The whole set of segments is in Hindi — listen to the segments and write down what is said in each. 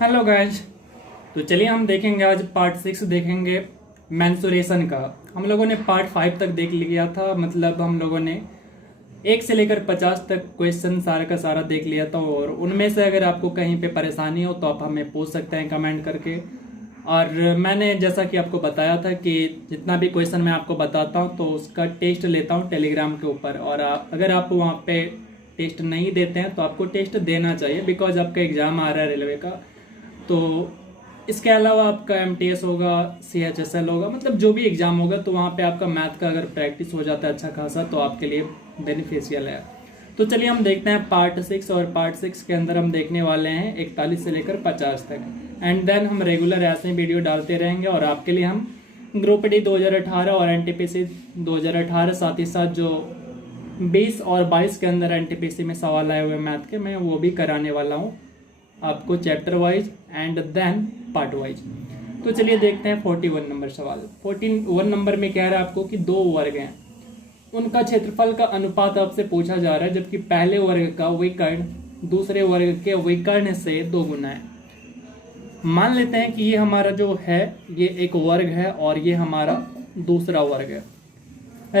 Hello guys. तो चलिए हम देखेंगे आज पार्ट 6 देखेंगे मेंसुरेशन का। हम लोगों ने पार्ट 5 तक देख लिया था, मतलब हम लोगों ने 1 से लेकर 50 तक क्वेश्चन सारा का सारा देख लिया था। और उनमें से अगर आपको कहीं पे परेशानी हो तो आप हमें पूछ सकते हैं कमेंट करके। और मैंने जैसा कि आपको बताया था कि जितना भी क्वेश्चन मैं आपको बताता हूँ तो उसका टेस्ट लेता हूँ टेलीग्राम के ऊपर। और अगर आप वहाँ पे टेस्ट नहीं देते हैं तो आपको टेस्ट देना चाहिए, बिकॉज आपका एग्ज़ाम आ रहा है रेलवे का। तो इसके अलावा आपका एमटीएस होगा, सीएचएसएल होगा, मतलब जो भी एग्ज़ाम होगा तो वहाँ पे आपका मैथ का अगर प्रैक्टिस हो जाता है अच्छा खासा तो आपके लिए बेनिफिशियल है। तो चलिए हम देखते हैं पार्ट 6। और पार्ट 6 के अंदर हम देखने वाले हैं 41 से लेकर 50 तक। एंड देन हम रेगुलर ऐसे ही वीडियो डालते रहेंगे। और आपके लिए हम ग्रुप डी 2018 और एनटीपीसी 2018 साथ ही साथ जो 20 और 22 के अंदर एनटीपीसी में सवाल आए हुए मैथ के, मैं वो भी कराने वाला हूँ आपको chapter wise and then part wise. तो चलिए देखते हैं 41 नंबर सवाल। 41 नंबर में कह रहा है आपको कि दो वर्ग हैं, उनका क्षेत्रफल का अनुपात आपसे पूछा जा रहा है, जबकि पहले वर्ग का विकर्ण दूसरे वर्ग के विकर्ण से 2 गुना है। मान लेते हैं कि ये हमारा जो है ये एक वर्ग है और ये हमारा दूसरा वर्ग है।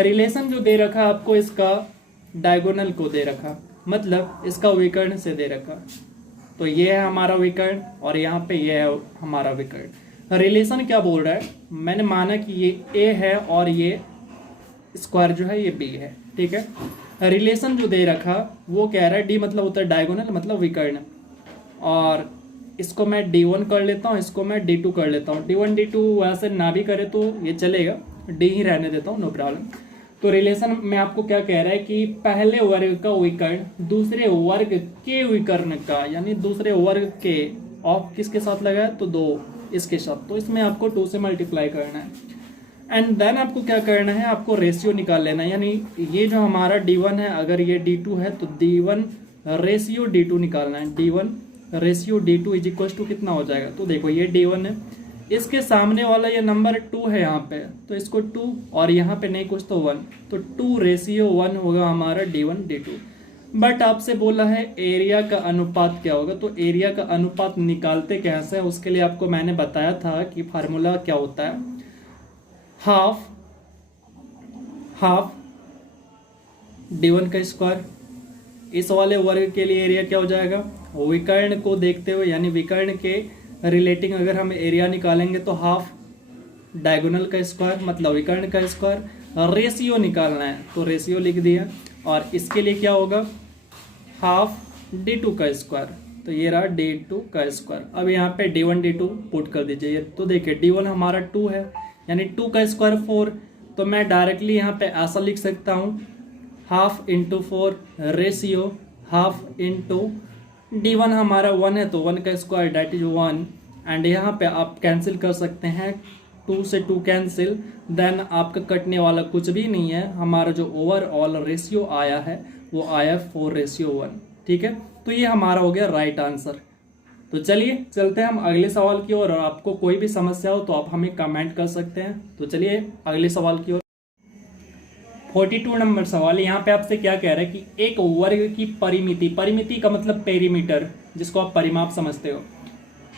रिलेशन जो दे रखा आपको इसका डायगोनल को दे रखा, मतलब इसका विकर्ण से दे रखा। तो ये है हमारा विकर्ण और यहाँ पे ये है हमारा विकर्ण। रिलेशन क्या बोल रहा है, मैंने माना कि ये ए है और ये स्क्वायर जो है ये बी है, ठीक है। रिलेशन जो दे रखा वो कह रहा है डी मतलब होता है डायगोनल, मतलब विकर्ण। और इसको मैं D1 कर लेता हूँ, इसको मैं D2 कर लेता हूँ। D1 D2 वैसे ना भी करे तो ये चलेगा, D ही रहने देता हूँ, नो प्रॉब्लम। तो रिलेशन में आपको क्या कह रहा है कि पहले वर्ग का विकर्ण दूसरे वर्ग के विकर्ण का, यानी दूसरे वर्ग के ऑफ किसके साथ लगा है तो 2 इसके साथ, तो इसमें आपको 2 से मल्टीप्लाई करना है। एंड देन आपको क्या करना है, आपको रेशियो निकाल लेना है। यानी ये जो हमारा D1 है अगर ये D2 है तो D1 रेशियो D2 निकालना है। D1 ratio D2 is equal to कितना हो जाएगा, तो देखो ये D1 है, इसके सामने वाला ये नंबर 2 है यहाँ पे, तो इसको 2 और यहाँ पे नहीं कुछ तो 1, तो 2 रेशियो 1 होगा हमारा D1 D2। बट आपसे बोला है एरिया का अनुपात क्या होगा, तो एरिया का अनुपात निकालते कैसे है उसके लिए आपको मैंने बताया था कि फार्मूला क्या होता है, हाफ D1 का स्क्वायर। इस वाले वर्ग के लिए एरिया क्या हो जाएगा, विकर्ण को देखते हुए यानी विकर्ण के रिलेटिंग अगर हम एरिया निकालेंगे तो हाफ डायगोनल का स्क्वायर मतलब विकर्ण का स्क्वायर। रेशियो निकालना है तो रेशियो लिख दिया, और इसके लिए क्या होगा हाफ D2 का स्क्वायर, तो ये रहा D2 का स्क्वायर। अब यहाँ पे D1 D2 पुट कर दीजिए, तो देखिए D1 हमारा 2 है यानी 2 का स्क्वायर 4, तो मैं डायरेक्टली यहाँ पे ऐसा लिख सकता हूँ half into 4 ratio half into D1 हमारा 1 है तो 1 का स्क्वायर डेट इज 1। एंड यहाँ पे आप कैंसिल कर सकते हैं, 2 से 2 कैंसिल, देन आपका कटने वाला कुछ भी नहीं है। हमारा जो ओवरऑल रेशियो आया है वो आया 4:1, ठीक है। तो ये हमारा हो गया राइट आंसर। तो चलिए चलते हैं हम अगले सवाल की ओर, और आपको कोई भी समस्या हो तो आप हमें कमेंट कर सकते हैं। तो चलिए अगले सवाल की ओर। 42 नंबर सवाल, यहाँ पे आपसे क्या कह रहा है कि एक वर्ग की परिमिति, परिमिति का मतलब पेरीमीटर जिसको आप परिमाप समझते हो,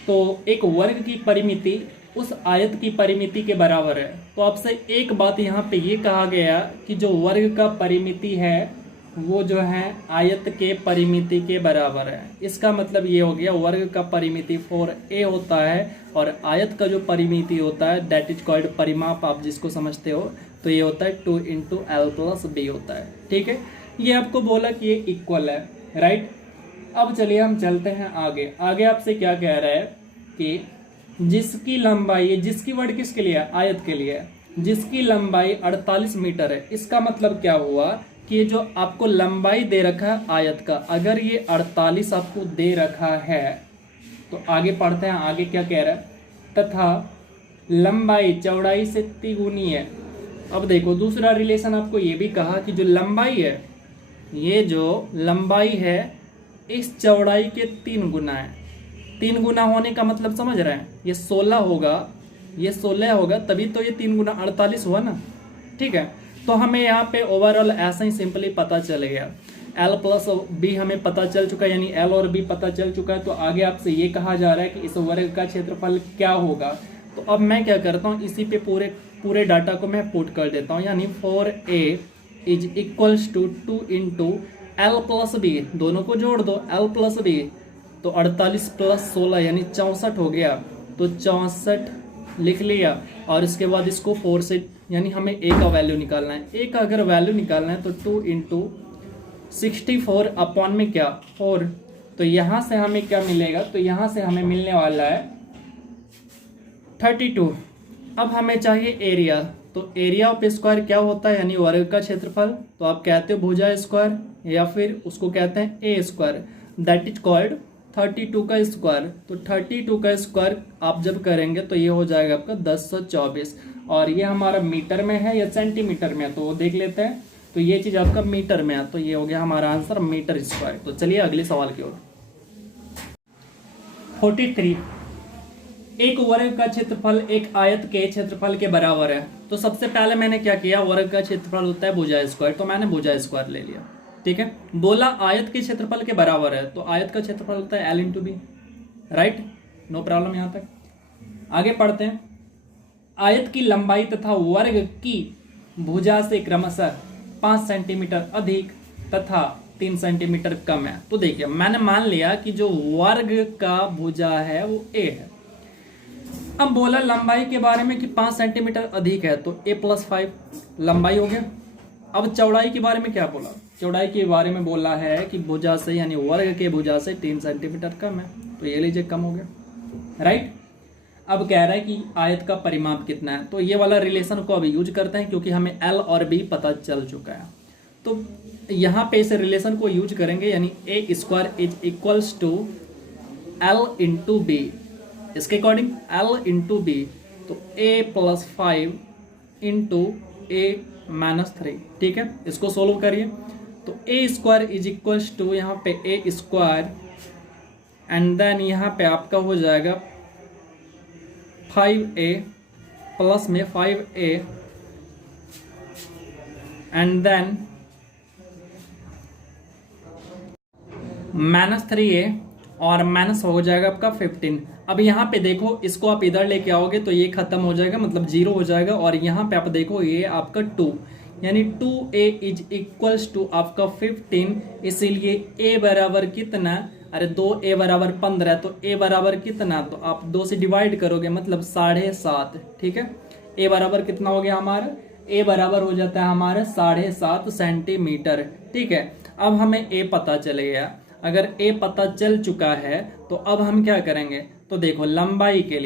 तो एक वर्ग की परिमिति उस आयत की परिमिति के बराबर है। तो आपसे एक बात यहाँ पे ये कहा गया कि जो वर्ग का परिमिति है वो जो है आयत के परिमिति के बराबर है। इसका मतलब ये हो गया वर्ग का परिमिति 4a होता है और आयत का जो परिमिति होता है दैट इज कॉल्ड परिमाप, आप जिसको समझते हो, तो ये होता है 2 × L+B होता है, ठीक है। ये आपको बोला कि ये इक्वल है, राइट। अब चलिए हम चलते हैं आगे। आगे आपसे क्या कह रहा है कि जिसकी लंबाई, जिसकी वर्ड किसके लिए, आयत के लिए, जिसकी लंबाई 48 मीटर है। इसका मतलब क्या हुआ कि ये जो आपको लंबाई दे रखा है आयत का, अगर ये 48 आपको दे रखा है तो आगे पढ़ते हैं, आगे क्या कह रहा है, तथा लंबाई चौड़ाई से तिगुनी है। अब देखो दूसरा रिलेशन आपको ये भी कहा कि जो लंबाई है, ये जो लंबाई है इस चौड़ाई के 3 गुना है। 3 गुना होने का मतलब समझ रहे हैं, ये 16 होगा, ये 16 होगा, तभी तो ये 3 गुना 48 हुआ ना, ठीक है। तो हमें यहाँ पे ओवरऑल ऐसा ही सिंपली पता चल गया एल प्लस बी हमें पता चल चुका है, यानी एल और बी पता चल चुका है। तो आगे आपसे ये कहा जा रहा है कि इस वर्ग का क्षेत्रफल क्या होगा। तो अब मैं क्या करता हूँ, इसी पे पूरे डाटा को मैं पुट कर देता हूँ, यानी 4a is equals to 2 into L plus B, दोनों को जोड़ दो एल प्लस बी, तो 48 प्लस 16 यानी 64 हो गया। तो 64 लिख लिया और इसके बाद इसको 4 से, यानी हमें ए का वैल्यू निकालना है। ए का अगर वैल्यू निकालना है तो 2 इंटू 64 अपॉन में क्या 4, तो यहाँ से हमें क्या मिलेगा, तो यहाँ से हमें मिलने वाला है 32। अब हमें चाहिए एरिया, तो एरिया ऑफ स्क्वायर क्या होता है, यानी वर्ग का क्षेत्रफल। तो आप कहते हो भुजा स्क्वायर या फिर उसको कहते हैं ए स्क्वायर, दैट इज कॉल्ड 32 का स्क्वायर। तो 32 का स्क्वायर आप जब करेंगे तो ये हो जाएगा आपका 1024, और ये हमारा मीटर में है या सेंटीमीटर में है, तो वो देख लेते हैं। तो ये चीज आपका मीटर में है, तो ये हो गया हमारा आंसर मीटर स्क्वायर। तो चलिए अगले सवाल की ओर। 43, एक वर्ग का क्षेत्रफल एक आयत के क्षेत्रफल के बराबर है। तो सबसे पहले मैंने क्या किया, वर्ग का क्षेत्रफल होता है भुजा स्क्वायर, तो मैंने भुजा स्क्वायर ले लिया। ठीक है, बोला आयत के क्षेत्रफल के बराबर है, तो आयत का क्षेत्रफल होता है L into B, right, no problem. यहां तक आगे पढ़ते हैं। आयत की लंबाई तथा वर्ग की भुजा से क्रमशः 5 सेंटीमीटर अधिक तथा 3 सेंटीमीटर कम है। तो देखिए मैंने मान लिया कि जो वर्ग का भुजा है वो ए है। अब बोला लंबाई के बारे में कि 5 सेंटीमीटर अधिक है, तो a प्लस 5 लंबाई हो गया। अब चौड़ाई के बारे में क्या बोला, चौड़ाई के बारे में बोला है कि भुजा से, यानी वर्ग के भुजा से 3 सेंटीमीटर कम है, तो ये लीजिए कम हो गया, राइट। अब कह रहा है कि आयत का परिमाप कितना है, तो ये वाला रिलेशन को अभी यूज करते हैं क्योंकि हमें एल और बी पता चल चुका है। तो यहाँ पे इस रिलेशन को यूज करेंगे, यानी A square is equals to L into B, इसके अकॉर्डिंग एल इंटू बी, तो A plus 5 into A minus 3। ठीक है, इसको सोल्व करिए। तो A square is equals to यहाँ पे ए स्क्वायर एंड देन यहाँ पे आपका हो जाएगा 5a प्लस में 5a and then minus 3a और माइनस हो जाएगा आपका 15। अब यहाँ पे देखो, इसको आप इधर लेके आओगे तो ये खत्म हो जाएगा, मतलब 0 हो जाएगा, और यहाँ पे आप देखो ये आपका 2, यानी 2a इज इक्वल्स टू आपका 15, इसीलिए a बराबर कितना, अरे 2a बराबर 15, तो a बराबर कितना, तो आप 2 से डिवाइड करोगे मतलब 7.5। ठीक है, a बराबर कितना हो गया हमारा, a बराबर हो जाता है हमारा 7.5 सेंटीमीटर। ठीक है, अब हमें a पता चल गया। अगर a पता चल चुका है तो अब हम क्या करेंगे, तो देखो लंबाई के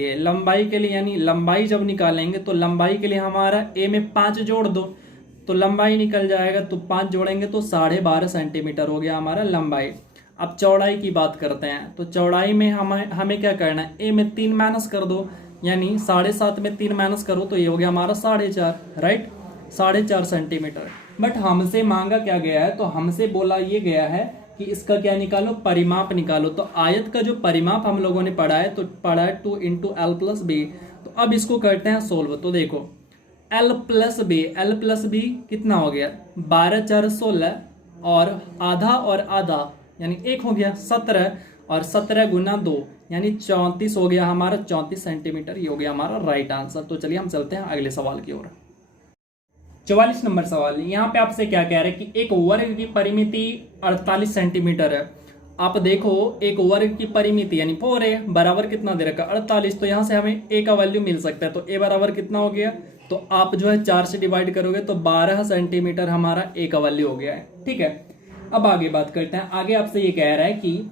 लिए यानी लंबाई जब निकालेंगे तो लंबाई के लिए हमारा a में 5 जोड़ दो, तो लंबाई निकल जाएगा, तो 5 जोड़ेंगे तो 12.5 सेंटीमीटर हो गया हमारा लंबाई। अब चौड़ाई की बात करते हैं, तो चौड़ाई में हमें क्या करना है, a में 3 माइनस कर दो, यानी 7.5 में 3 माइनस करो तो ये हो गया हमारा 4.5, राइट, 4.5 सेंटीमीटर। बट हमसे मांगा क्या गया है, तो हमसे बोला ये गया है कि इसका क्या निकालो, परिमाप निकालो। तो आयत का जो परिमाप हम लोगों ने पढ़ा है, तो पढ़ा है 2 इंटू एल प्लस बी। तो अब इसको करते हैं सोल्व। तो देखो एल प्लस बी कितना हो गया, 12 4 16 और आधा यानी 1 हो गया 17, और 17 गुना 2 यानी 34 हो गया हमारा, 34 सेंटीमीटर। ये हो गया हमारा राइट आंसर। तो चलिए हम चलते हैं अगले सवाल की ओर। 44 नंबर सवाल, यहाँ पे आपसे क्या कह रहे हैं कि एक वर्ग की परिमिति 48 सेंटीमीटर है। आप देखो एक वर्ग की परिमिति यानी 4a बराबर कितना दे रखा, 48, तो यहाँ से हमें a का वैल्यू मिल सकता है। तो a बराबर कितना हो गया, तो आप जो है 4 से डिवाइड करोगे तो 12 सेंटीमीटर हमारा a का वैल्यू हो गया है। ठीक है, अब आगे बात करते हैं। आगे आपसे ये कह रहा है कि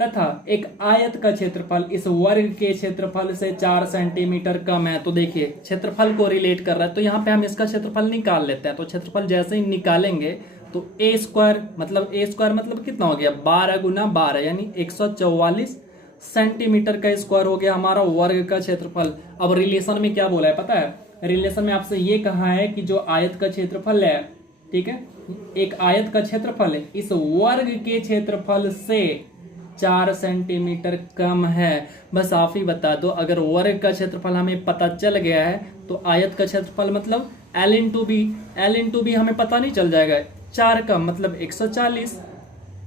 तथा एक आयत का क्षेत्रफल इस वर्ग के क्षेत्रफल से 4 सेंटीमीटर कम है। तो देखिए क्षेत्रफल को रिलेट कर रहा है, तो यहाँ पे हम इसका क्षेत्रफल निकाल लेते हैं। तो क्षेत्रफल जैसे ही निकालेंगे तो a स्क्वायर मतलब कितना हो गया, 12 गुना 12 यानी 144 सेंटीमीटर का स्क्वायर हो गया हमारा वर्ग का क्षेत्रफल। अब रिलेशन में क्या बोला है पता है, रिलेशन में आपसे ये कहा है कि जो आयत का क्षेत्रफल है, ठीक है, एक आयत का क्षेत्रफल है इस वर्ग के क्षेत्रफल से 4 सेंटीमीटर कम है। बस आप ही बता दो, अगर वर्ग का क्षेत्रफल हमें पता चल गया है तो आयत का क्षेत्रफल मतलब L इंटू बी हमें पता नहीं चल जाएगा, 4 कम मतलब 140,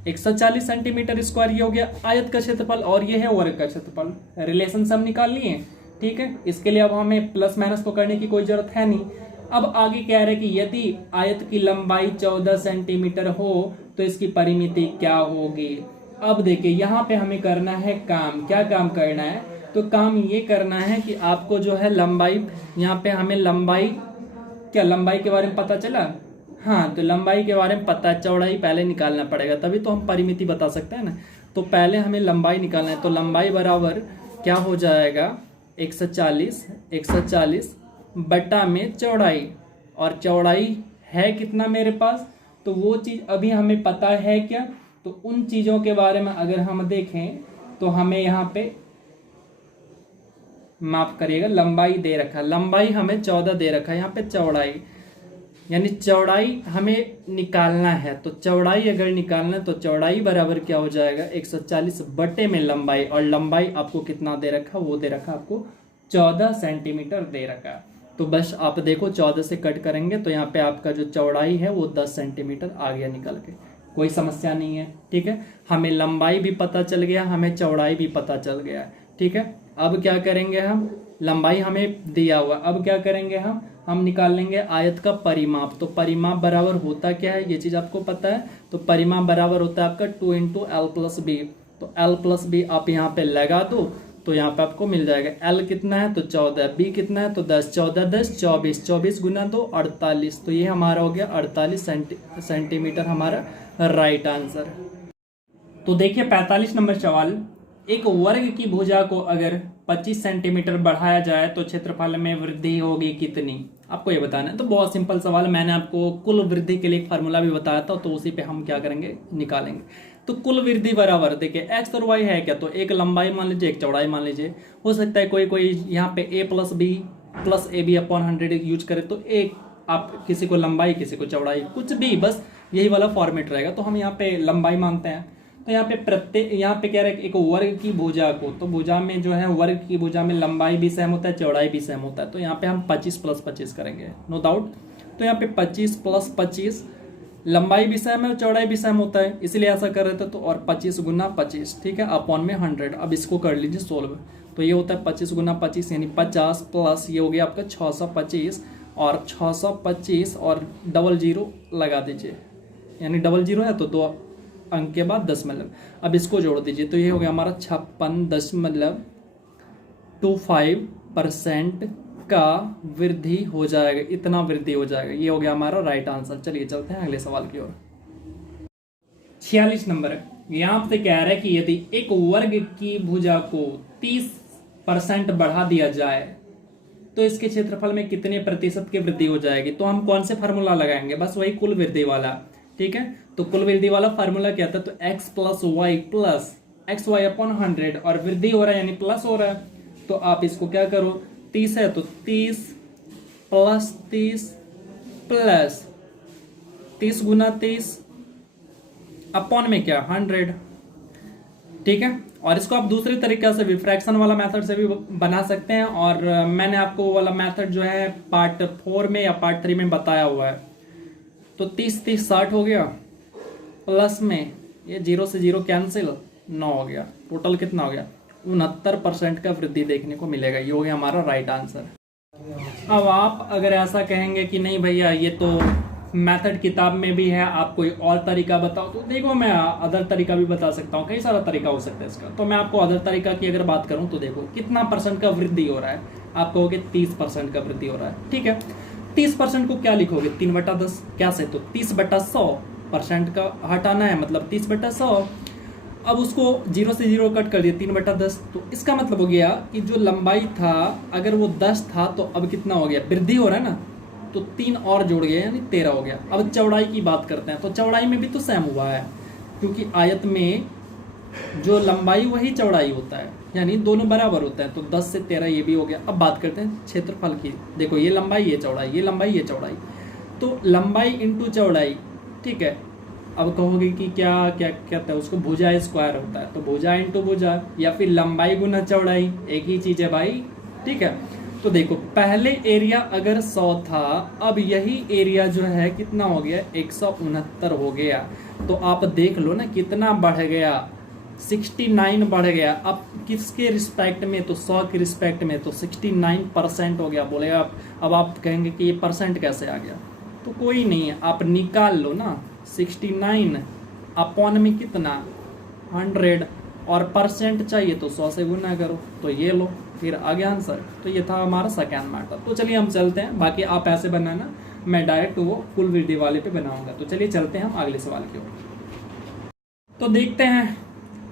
140 सेंटीमीटर स्क्वायर ये हो गया आयत का क्षेत्रफल और ये है वर्ग का क्षेत्रफल। रिलेशन सब निकाल लिए, ठीक है। इसके लिए अब हमें प्लस माइनस तो करने की कोई जरूरत है नहीं। अब आगे कह रहे हैं कि यदि आयत की लंबाई 14 सेंटीमीटर हो तो इसकी परिमिति क्या होगी। अब देखिए यहाँ पे हमें करना है काम। क्या काम करना है, तो काम ये करना है कि आपको जो है लंबाई, यहाँ पे हमें लंबाई, क्या लंबाई के बारे में पता चला, हाँ तो लंबाई के बारे में पता, चौड़ाई पहले निकालना पड़ेगा तभी तो हम परिमिति बता सकते हैं ना। तो पहले हमें लंबाई निकालना है, तो लंबाई बराबर क्या हो जाएगा 140 बटा में चौड़ाई, और चौड़ाई है कितना मेरे पास, तो वो चीज़ अभी हमें पता है क्या। तो उन चीज़ों के बारे में अगर हम देखें तो हमें यहाँ पे माफ करिएगा लंबाई दे रखा है, लंबाई हमें 14 दे रखा है, यहाँ पे चौड़ाई, यानी चौड़ाई हमें निकालना है। तो चौड़ाई अगर निकालना है तो चौड़ाई बराबर क्या हो जाएगा 140 बटे में लंबाई, और लंबाई आपको कितना दे रखा, वो दे रखा आपको 14 सेंटीमीटर दे रखा। तो बस आप देखो 14 से कट करेंगे तो यहाँ पे आपका जो चौड़ाई है वो 10 सेंटीमीटर आ गया निकल के, कोई समस्या नहीं है, ठीक है। हमें लंबाई भी पता चल गया, हमें चौड़ाई भी पता चल गया, ठीक है। अब क्या करेंगे हम, लंबाई हमें दिया हुआ, अब क्या करेंगे हम निकाल लेंगे आयत का परिमाप। तो परिमाप बराबर होता क्या है, ये चीज आपको पता है। तो परिमाप बराबर होता है आपका 2 × L+B। तो L+B आप यहाँ पे लगा दो तो यहाँ पे आपको मिल जाएगा। L कितना है तो 14, B कितना है तो 10, 14 10 24, 24 गुना 2 48। तो ये हमारा हो गया 48 सेंटीमीटर हमारा राइट आंसर। तो देखिए 45 नंबर सवाल, एक वर्ग की भुजा को अगर 25 सेंटीमीटर बढ़ाया जाए तो क्षेत्रफल में वृद्धि होगी कितनी, आपको ये बताना है। तो बहुत सिंपल सवाल, मैंने आपको कुल वृद्धि के लिए एक फार्मूला भी बताया था, तो उसी पे हम क्या करेंगे निकालेंगे। तो कुल वृद्धि बराबर देखिए x और y है क्या, तो एक लंबाई मान लीजिए एक चौड़ाई मान लीजिए, हो सकता है कोई यहाँ पे a+b+ab/100 यूज करे, तो एक आप किसी को लंबाई किसी को चौड़ाई कुछ भी, बस यही वाला फॉर्मेट रहेगा। तो हम यहाँ पे लंबाई मानते हैं। तो यहाँ पे यहाँ पे कह रहे हैं एक वर्ग की भुजा को, तो भुजा में जो है वर्ग की भुजा में लंबाई भी सेम होता है चौड़ाई भी सेम होता है। तो यहाँ पे हम 25 + 25 करेंगे, नो डाउट। तो यहाँ पे 25 + 25, लंबाई भी सेम है चौड़ाई भी सेम होता है, इसलिए ऐसा कर रहे थे। तो और 25 × 25, ठीक है, अपॉन में 100। अब इसको कर लीजिए सोल्व। तो ये होता है 25 × 25 यानी 50 प्लस ये हो गया आपका 625, और 625 और 00 लगा दीजिए, यानी 00 है तो 2 अंक के बाद 10 मतलब। अब इसको जोड़ दीजिए तो ये हो गया हमारा 56.25% का वृद्धि हो जाएगा, इतना वृद्धि हो जाएगा। ये हो गया हमारा राइट आंसर। चलिए चलते हैं अगले सवाल की ओर। 46 नंबर यहाँ से कह रहा है कि यदि एक वर्ग की भुजा को 30% बढ़ा दिया जाए तो इसके क्षेत्रफल में कितने प्रतिशत की वृद्धि हो जाएगी। तो हम कौन से फार्मूला लगाएंगे, बस वही कुल वृद्धि वाला, ठीक है। तो कुल वृद्धि वाला फार्मूला क्या था, तो x + y + xy/100, और वृद्धि हो रहा है यानी प्लस हो रहा है। तो आप इसको क्या करो, 30 है तो 30 + 30 प्लस 30 × 30 अपॉन में क्या 100, ठीक है। और इसको आप दूसरी तरीके से भी फ्रैक्शन वाला मेथड से भी बना सकते हैं, और मैंने आपको वो वाला मेथड जो है पार्ट 4 में या पार्ट 3 में बताया हुआ है। तो 30 30 60 हो गया, प्लस में ये 0 से 0 कैंसिल 9 हो गया, टोटल कितना हो गया 69% का वृद्धि देखने को मिलेगा। ये हो गया हमारा राइट आंसर। अब आप अगर ऐसा कहेंगे कि नहीं भैया ये तो मेथड किताब में भी है, आप कोई और तरीका बताओ, तो देखो मैं अदर तरीका भी बता सकता हूँ, कई सारा तरीका हो सकता है इसका। तो मैं आपको अदर तरीका की अगर बात करूँ तो देखो कितना % का वृद्धि हो रहा है, आप कहोगे 30% का वृद्धि हो रहा है, ठीक है। 30% को क्या लिखोगे 3/10 क्या से, तो 30/100% का हटाना है, मतलब 30/100। अब उसको 0 से 0 कट कर दिया 3/10, तो इसका मतलब हो गया कि जो लंबाई था अगर वो 10 था तो अब कितना हो गया, वृद्धि हो रहा है ना, तो 3 और जोड़ गया यानी 13 हो गया। अब चौड़ाई की बात करते हैं, तो चौड़ाई में भी तो सेम हुआ है, क्योंकि आयत में जो लंबाई वही चौड़ाई होता है, यानी दोनों बराबर होता है। तो 10 से 13 ये भी हो गया। अब बात करते हैं क्षेत्रफल की, देखो ये लंबाई ये चौड़ाई, ये लंबाई ये चौड़ाई, तो लंबाई इंटू चौड़ाई, ठीक है। अब कहोगे कि क्या क्या कहते हैं उसको, भुजा स्क्वायर होता है, तो भुजा इंटू भुजा या फिर लंबाई गुना चौड़ाई, एक ही चीज है भाई, ठीक है। तो देखो पहले एरिया अगर 100 था, अब यही एरिया जो है कितना हो गया 169 हो गया। तो आप देख लो ना कितना बढ़ गया, 69 बढ़ गया। अब किसके रिस्पेक्ट में, तो 100 के रिस्पेक्ट में, तो 69% हो गया। बोले आप, अब आप कहेंगे कि ये परसेंट कैसे आ गया, तो कोई नहीं है, आप निकाल लो ना। 69 अपॉन में कितना 100, और परसेंट चाहिए तो 100 से गुना करो, तो ये लो, फिर आ गया आंसर। तो ये था हमारा सेकेंड मैटर। तो चलिए हम चलते हैं, बाकी आप ऐसे बनाना, मैं डायरेक्ट वो कुल वृद्धि वाले पे बनाऊंगा। तो चलिए चलते हैं हम अगले सवाल की ओर। तो देखते हैं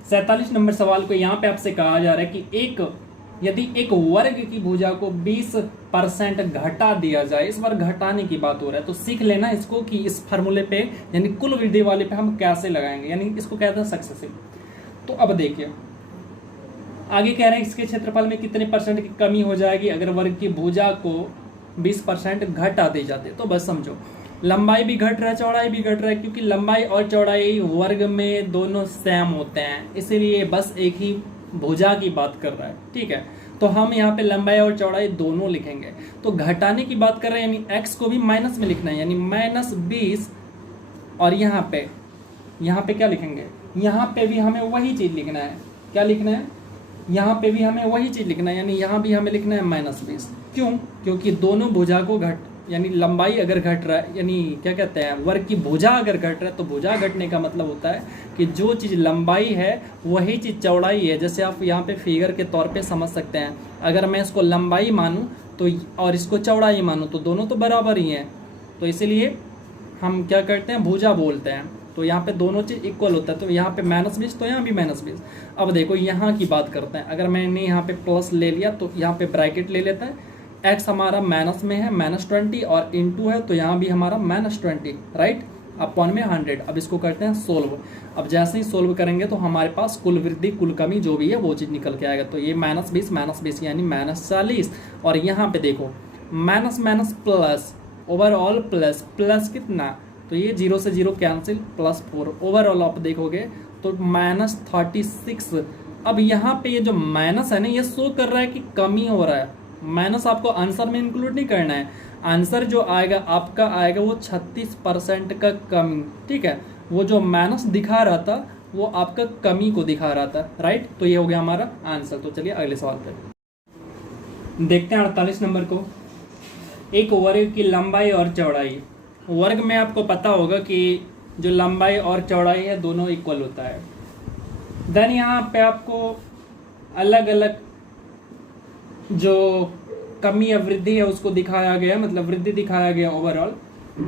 47 नंबर सवाल को। यहाँ पे आपसे कहा जा रहा है कि यदि एक वर्ग की भुजा को 20% घटा दिया जाए, इस बार घटाने की बात हो रहा है, तो सीख लेना इसको कि इस फार्मूले पे यानी कुल वृद्धि वाले पे हम कैसे लगाएंगे, यानी इसको कहते हैं सक्सेसिव। तो अब देखिए आगे कह रहे हैं इसके क्षेत्रफल में कितने परसेंट की कमी हो जाएगी अगर वर्ग की भुजा को 20% घटा दी जाती है। तो बस समझो, लंबाई भी घट रहा है, चौड़ाई भी घट रहा है, क्योंकि लंबाई और चौड़ाई वर्ग में दोनों सेम होते हैं, इसीलिए बस एक ही भुजा की बात कर रहा है। ठीक है, तो हम यहाँ पे लंबाई और चौड़ाई दोनों लिखेंगे। तो घटाने की बात कर रहे हैं, यानी x को भी माइनस में लिखना है, यानी -20। और यहाँ पे क्या लिखेंगे, यहाँ पे भी हमें वही चीज लिखना है। क्या लिखना है, यहाँ पे भी हमें वही चीज लिखना है, यानी यहाँ भी हमें लिखना है -20। क्यों, क्योंकि दोनों भुजा को यानी लंबाई अगर घट रहा है, यानी क्या कहते हैं, वर्ग की भुजा अगर घट रहा है, तो भुजा घटने का मतलब होता है कि जो चीज़ लंबाई है वही चीज़ चौड़ाई है। जैसे आप यहाँ पे फिगर के तौर पे समझ सकते हैं, अगर मैं इसको लंबाई मानूं तो और इसको चौड़ाई मानूं तो दोनों तो बराबर ही हैं, तो इसीलिए हम क्या करते हैं, भुजा बोलते हैं। तो यहाँ पे दोनों चीज़ इक्वल होता है, तो यहाँ पे -20 तो यहाँ भी -20। अब देखो यहाँ की बात करते हैं, अगर मैंने यहाँ पे प्लस ले लिया तो यहाँ पे ब्रैकेट ले लेता है, x हमारा माइनस में है -20 और इनटू है, तो यहाँ भी हमारा -20, राइट, अपॉन में 100। अब इसको करते हैं सोल्व। अब जैसे ही सोल्व करेंगे तो हमारे पास कुल वृद्धि कुल कमी जो भी है वो चीज़ निकल के आएगा। तो ये -20 यानी -40, और यहाँ पे देखो minus minus plus, overall plus कितना, तो ये 0 से 0 कैंसिल, +4। ओवरऑल आप देखोगे तो -36। अब यहाँ पे ये जो माइनस है ना, ये शो कर रहा है कि कमी हो रहा है। माइनस आपको आंसर में इंक्लूड नहीं करना है, आंसर जो आएगा आपका आएगा वो 36% का कमी। ठीक है, वो जो माइनस दिखा रहा था वो आपका कमी को दिखा रहा था, राइट। तो ये हो गया हमारा आंसर। तो चलिए अगले सवाल पे देखते हैं 48 नंबर को। एक वर्ग की लंबाई और चौड़ाई, वर्ग में आपको पता होगा कि जो लंबाई और चौड़ाई है दोनों इक्वल होता है। देन यहाँ पे आपको अलग अलग जो कमी या वृद्धि है उसको दिखाया गया, मतलब वृद्धि दिखाया गया ओवरऑल।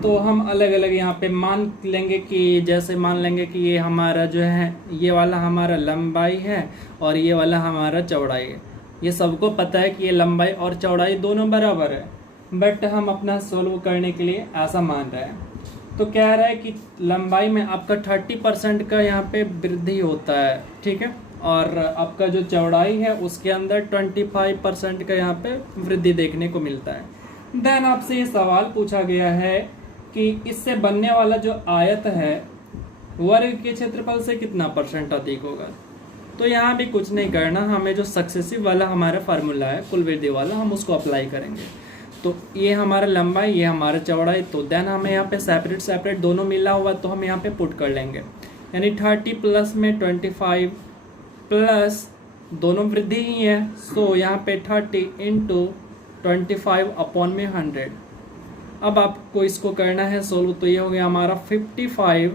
तो हम अलग अलग यहाँ पे मान लेंगे कि, जैसे मान लेंगे कि ये हमारा जो है, ये वाला हमारा लंबाई है और ये वाला हमारा चौड़ाई है। ये सबको पता है कि ये लंबाई और चौड़ाई दोनों बराबर है, बट हम अपना सोल्व करने के लिए ऐसा मान रहे हैं। तो कह रहा है कि लंबाई में आपका 30% का यहाँ पे वृद्धि होता है, ठीक है, और आपका जो चौड़ाई है उसके अंदर 25% का यहाँ पे वृद्धि देखने को मिलता है। देन आपसे ये सवाल पूछा गया है कि इससे बनने वाला जो आयत है वर्ग के क्षेत्रफल से कितना % अधिक होगा। तो यहाँ भी कुछ नहीं करना, हमें जो सक्सेसिव वाला हमारा फार्मूला है कुल वृद्धि वाला, हम उसको अप्लाई करेंगे। तो ये हमारा लंबाई, ये हमारा चौड़ाई, तो देन हमें यहाँ पे सेपरेट दोनों मिला हुआ, तो हम यहाँ पे पुट कर लेंगे, यानी 30 प्लस में 25 प्लस दोनों वृद्धि ही है, सो यहाँ पे 30 इंटू 25 अपॉन में 100। अब आपको इसको करना है सोल्व, तो ये हो गया हमारा 55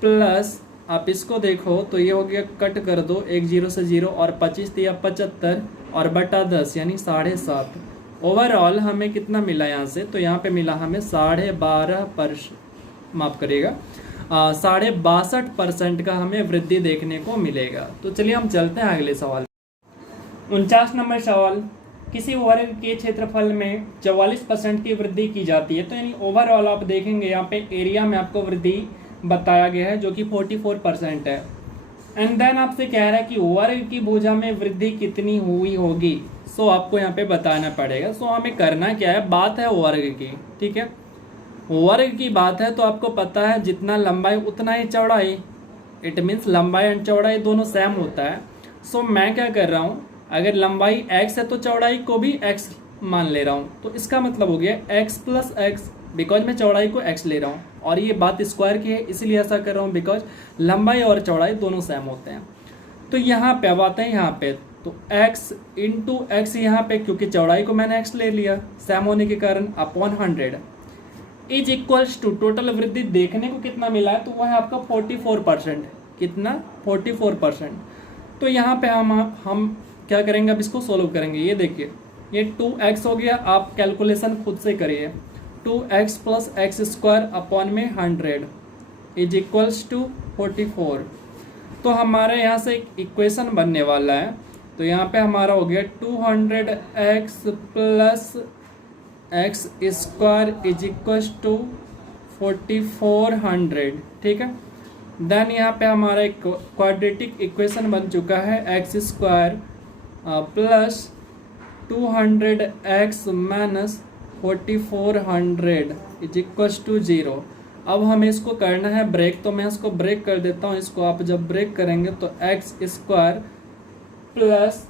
प्लस, आप इसको देखो तो ये हो गया, कट कर दो, 1 0 से 0 और 25 दिया 75 और बटा 10 यानी 7.5। ओवरऑल हमें कितना मिला यहाँ से, तो यहाँ पे मिला हमें 12.5%, माफ करिएगा 62.5% का हमें वृद्धि देखने को मिलेगा। तो चलिए हम चलते हैं अगले सवाल। 49 नंबर सवाल, किसी वर्ग के क्षेत्रफल में 44% की वृद्धि की जाती है। तो यानी ओवरऑल आप देखेंगे यहाँ पे एरिया में आपको वृद्धि बताया गया है जो कि 44% है। एंड देन आपसे कह रहा है कि वर्ग की भुजा में वृद्धि कितनी हुई होगी। सो आपको यहाँ पे बताना पड़ेगा। सो हमें करना क्या है, बात है वर्ग की, ठीक है, वर्ग की बात है, तो आपको पता है जितना लंबाई उतना ही चौड़ाई, इट मीन्स लंबाई एंड चौड़ाई दोनों सेम होता है। सो मैं क्या कर रहा हूँ, अगर लंबाई x है तो चौड़ाई को भी x मान ले रहा हूँ, तो इसका मतलब हो गया x प्लस एक्स, बिकॉज मैं चौड़ाई को x ले रहा हूँ, और ये बात स्क्वायर की है, इसलिए ऐसा कर रहा हूँ बिकॉज लंबाई और चौड़ाई दोनों सेम होते हैं। तो यहाँ पे अब आते हैं यहाँ पे, तो x इंटू एक्स यहाँ पे, क्योंकि चौड़ाई को मैंने x ले लिया सेम होने के कारण, upon 100 is equals to, total वृद्धि देखने को कितना मिला है, तो वह है आपका 44%। कितना? 44%। तो यहाँ पे हम क्या करेंगे, अब इसको सोल्व करेंगे। ये देखिए, ये 2x हो गया, आप कैलकुलेशन खुद से करिए। 2x plus X square upon में 100 इज इक्वल्स टू 44। तो हमारे यहाँ से एक इक्वेशन बनने वाला है, तो यहाँ पे हमारा हो गया 200x plus X square is equals to 4400, ठीक है। देन यहाँ पे हमारा एक क्वाड्रेटिक इक्वेशन बन चुका है, X square plus 200x minus 4400 is equals to 0। अब हमें इसको करना है ब्रेक, तो मैं इसको ब्रेक कर देता हूँ। इसको आप जब ब्रेक करेंगे तो एक्स स्क्वायर प्लस,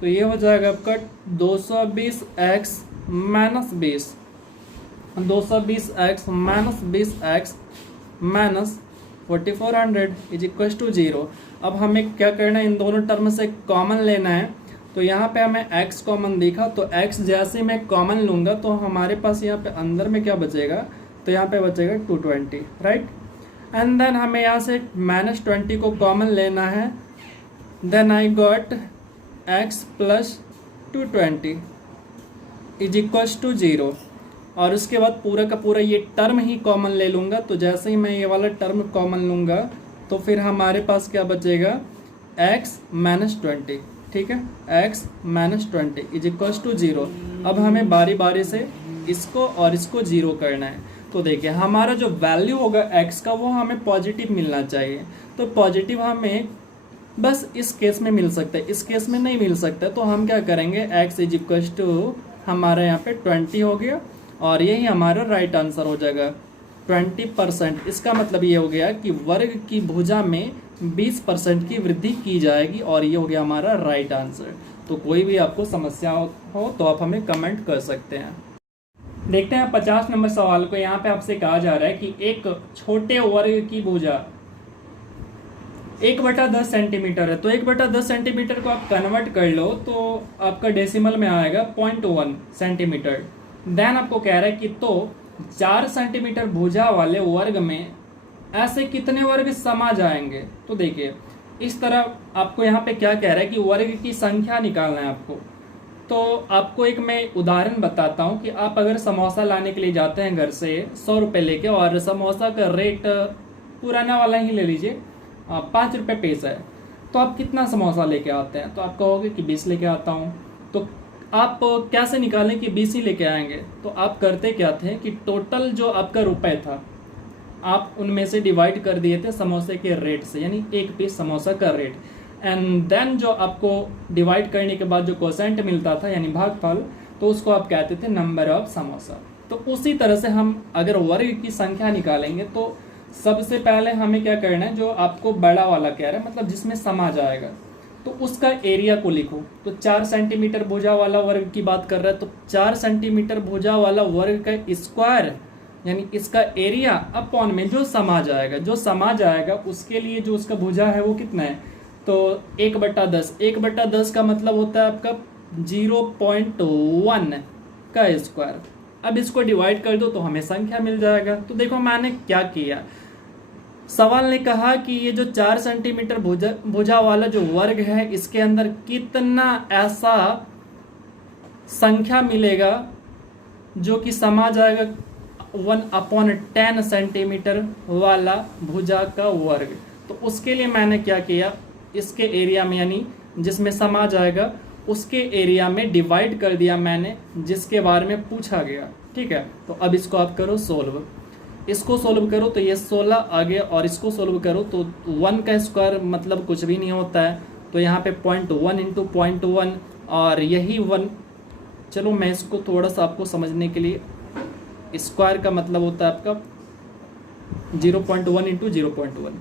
तो ये हो जाएगा आपका 220x minus 20, 220x minus 20x minus 4400 is equal to 0। अब हमें क्या करना है, इन दोनों टर्म से कॉमन लेना है। तो यहाँ पे हमें x कॉमन दिखा, तो x जैसे मैं कॉमन लूँगा तो हमारे पास यहाँ पे अंदर में क्या बचेगा, तो यहाँ पे बचेगा 220, राइट। एंड देन हमें यहाँ से -20 को कॉमन लेना है। Then I got x plus 220 is equals to 0। और उसके बाद पूरा का पूरा ये टर्म ही कॉमन ले लूँगा। तो जैसे ही मैं ये वाला टर्म कॉमन लूँगा तो फिर हमारे पास क्या बचेगा, x माइनस 20, ठीक है, x minus 20 is equals to 0। अब हमें बारी बारी से इसको और इसको 0 करना है। तो देखिए हमारा जो वैल्यू होगा x का वो हमें पॉजिटिव मिलना चाहिए। तो पॉजिटिव हमें बस इस केस में मिल सकता है, इस केस में नहीं मिल सकता। तो हम क्या करेंगे, x इज इक्वल टू हमारे यहाँ पे 20 हो गया और यही हमारा राइट आंसर हो जाएगा 20%। इसका मतलब ये हो गया कि वर्ग की भुजा में 20% की वृद्धि की जाएगी और ये हो गया हमारा राइट आंसर। तो कोई भी आपको समस्या हो तो आप हमें कमेंट कर सकते हैं। देखते हैं 50 नंबर सवाल को। यहाँ पे आपसे कहा जा रहा है कि एक छोटे वर्ग की भुजा 1/10 सेंटीमीटर है। तो 1/10 सेंटीमीटर को आप कन्वर्ट कर लो तो आपका डेसिमल में आएगा 0.1 सेंटीमीटर। देन आपको कह रहा है कि तो 4 सेंटीमीटर भुजा वाले वर्ग में ऐसे कितने वर्ग समा जाएंगे। तो देखिए इस तरह आपको यहाँ पे क्या कह रहा है कि वर्ग की संख्या निकालना है आपको। तो आपको एक मैं उदाहरण बताता हूँ कि आप अगर समोसा लाने के लिए जाते हैं घर से 100 रुपये लेके, और समोसा का रेट पुराना वाला ही ले लीजिए 5 रुपये पीस है, तो आप कितना समोसा लेके आते हैं। तो आप कहोगे कि 20 लेके आता हूँ। तो आप कैसे निकालें कि 20 ही लेके आएंगे। तो आप करते क्या थे कि टोटल जो आपका रुपए था आप उनमें से डिवाइड कर दिए थे समोसे के रेट से, यानी एक पीस समोसा का रेट। एंड देन जो आपको डिवाइड करने के बाद जो कोसेंट मिलता था यानी भागफल, तो उसको आप कहते थे नंबर ऑफ समोसा। तो उसी तरह से हम अगर वर्ग की संख्या निकालेंगे तो सबसे पहले हमें क्या करना है, जो आपको बड़ा वाला कह रहा है मतलब जिसमें समा जाएगा, तो उसका एरिया को लिखो। तो 4 सेंटीमीटर भुजा वाला वर्ग की बात कर रहा है, तो 4 सेंटीमीटर भुजा वाला वर्ग का स्क्वायर यानी इसका एरिया अपॉन में जो समा जाएगा, जो समा जाएगा उसके लिए जो उसका भुजा है वो कितना है, तो 1/10। 1/10 का मतलब होता है आपका 0.1 का स्क्वायर। अब इसको डिवाइड कर दो तो हमें संख्या मिल जाएगा। तो देखो मैंने क्या किया, सवाल ने कहा कि ये जो 4 सेंटीमीटर भुजा वाला जो वर्ग है इसके अंदर कितना ऐसा संख्या मिलेगा जो कि समा जाएगा 1/10 सेंटीमीटर वाला भुजा का वर्ग। तो उसके लिए मैंने क्या किया, इसके एरिया में यानी जिसमें समा जाएगा उसके एरिया में डिवाइड कर दिया मैंने जिसके बारे में पूछा गया, ठीक है। तो अब इसको आप करो सोल्व, इसको सोल्व करो तो ये 16 आ गया, और इसको सोल्व करो तो 1 का स्क्वायर मतलब कुछ भी नहीं होता है। तो यहाँ पे 0.1 इंटू 0.1 और यही 1। चलो मैं इसको थोड़ा सा आपको समझने के लिए, स्क्वायर का मतलब होता है आपका 0.1 इंटू 0.1।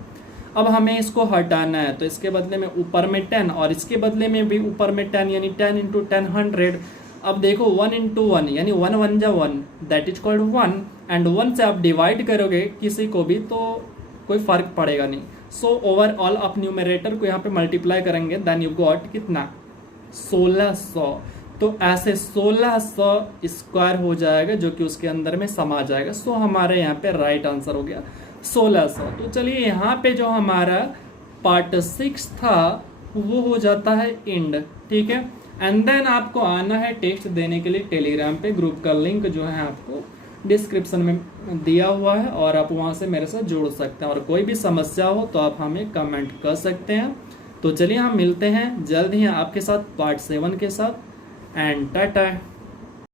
अब हमें इसको हटाना है तो इसके बदले में ऊपर में 10 और इसके बदले में भी ऊपर में 10 यानी 10 इंटू 10 100। अब देखो 1 इंटू 1 यानी 1 1 जा 1 दैट इज कॉल्ड 1 एंड 1 से आप डिवाइड करोगे किसी को भी तो कोई फर्क पड़ेगा नहीं। सो ओवरऑल आप न्यूमरेटर को यहाँ पे मल्टीप्लाई करेंगे, देन यू गॉट कितना 1600। तो ऐसे 1600 स्क्वायर हो जाएगा जो कि उसके अंदर में समा जाएगा। सो हमारे यहाँ पे राइट आंसर हो गया 1600। तो चलिए यहाँ पे जो हमारा पार्ट 6 था वो हो जाता है एंड, ठीक है। एंड देन आपको आना है टेस्ट देने के लिए टेलीग्राम पे। ग्रुप का लिंक जो है आपको डिस्क्रिप्शन में दिया हुआ है और आप वहाँ से मेरे साथ जुड़ सकते हैं, और कोई भी समस्या हो तो आप हमें कमेंट कर सकते हैं। तो चलिए हम मिलते हैं जल्द ही आपके साथ पार्ट 7 के साथ, एंड टाटा।